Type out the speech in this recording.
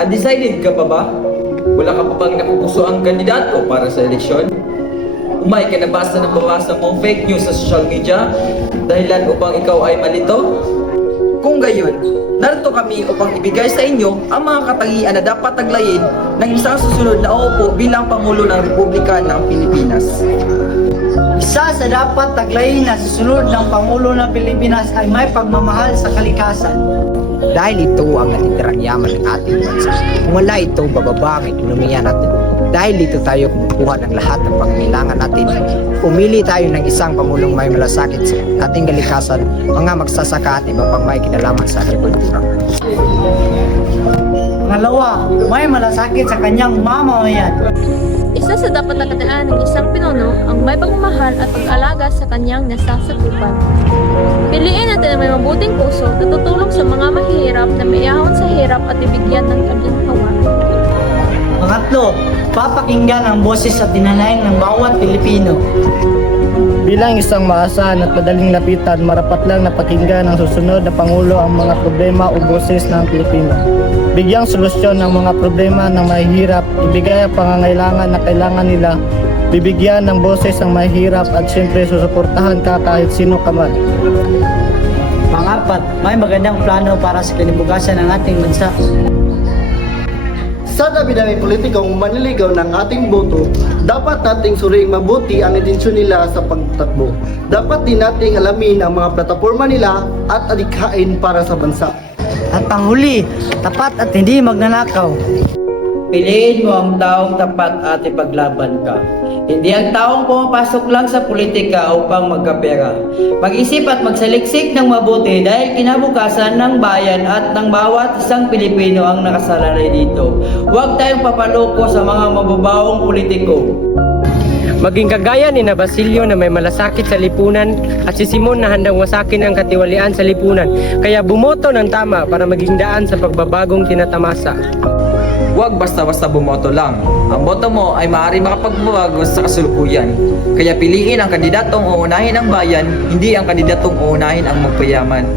Undecided ka pa ba? Wala ka pa bang napupuso ang kandidato para sa eleksyon? Umay ka nabasa ng babasa mong fake news sa social media dahilan upang ikaw ay malito? Kung gayon, narito kami upang ibigay sa inyo ang mga katangian na dapat taglayin ng isang susunod na uupo bilang Pangulo ng Republika ng Pilipinas. Isa sa dapat taglayin na susunod ng Pangulo ng Pilipinas ay may pagmamahal sa kalikasan. Dahil ito ang natitirang yaman ng ating bansa. Kung wala ito, bababa ang ekonomiya natin. Dahil dito tayo kumukuha ng lahat ng pangangailangan natin. Pumili tayo ng isang Pangulong may malasakit sa ating kalikasan, mga magsasaka at iba pang may kinalaman sa agrikultura. Pangalawa, may malasakit sa kanyang mamamayan. Isa sa dapat nakatandaan ng isang pinuno ang may pagmamahal at pag-alaga sa kanyang nasasakupan. Piliin natin ang may mabuting puso na tutulong sa mga mahihirap na mayahon sa hirap at ibigyan ng kaginhawa. Pangatlo, papakinggan ang boses at dinanayin ng bawat Pilipino. Bilang isang maasahan at madaling lapitan, marapat lang na pakinggan ng susunod na Pangulo ang mga problema o boses ng Pilipino. Bigyang solusyon ang mga problema ng mahihirap, ibigay ang pangangailangan na kailangan nila, bibigyan ng boses ang mahihirap at siyempre susuportahan ka kahit sino ka man. Pangapat, may magandang plano para sa kinabukasan ng ating bansa. Sa dami-dami politikong manliligaw ng ating boto, dapat nating suriing mabuti ang intensyon nila sa pagtakbo. Dapat din nating alamin ang mga plataforma nila at adikhain para sa bansa. At panghuli, tapat at hindi magnanakaw. Piliin mo ang taong tapat at ipaglaban ka. Hindi ang taong pumapasok lang sa politika upang magkapera. Mag-isip at magsaliksik ng mabuti dahil kinabukasan ng bayan at ng bawat isang Pilipino ang nakasalalay dito. Huwag tayong papaloko sa mga mababawong politiko. Maging kagaya ni na Basilio na may malasakit sa lipunan at si Simon na handang wasakin ang katiwalian sa lipunan. Kaya bumoto ng tama para maging daan sa pagbabagong tinatamasa. Huwag basta-basta bumoto lang. Ang boto mo ay maaari makapagbabago sa kasalukuyan. Kaya piliin ang kandidatong uunahin ang bayan, hindi ang kandidatong uunahin ang magpayaman.